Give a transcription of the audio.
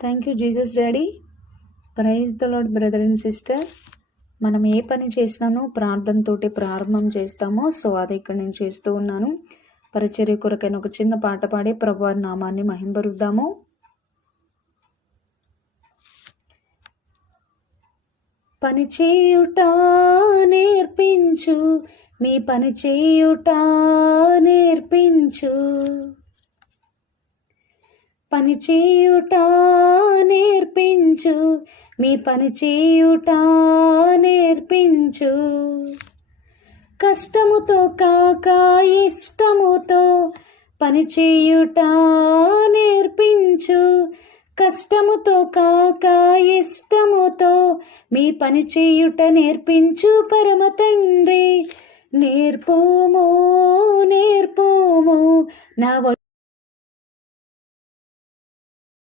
Thank you Jesus daddy. Praise the lord brother and sister. మనం ఏ పని చేసినానో ప్రార్థనతోటి ప్రారంభం చేస్తామో, సో అది ఇక్కడ నేను చేస్తూ ఉన్నాను. పరిచర్య కొరకైన ఒక చిన్న పాట పాడి ప్రభువారి నామాన్ని మహింపరుద్దాము. పని చేయుట నేర్పించు, మీ పని చేయుట నేర్పించు, పని చేయుట నేర్పించు, మీ పని చేయుట నేర్పించు. కష్టముతో కాక ఇష్టముతో పని చేయుట నేర్పించు, కష్టముతో కాక ఇష్టముతో మీ పని చేయుట నేర్పించు. పరమ తండ్రి నేర్పోమో నేర్పోమో నా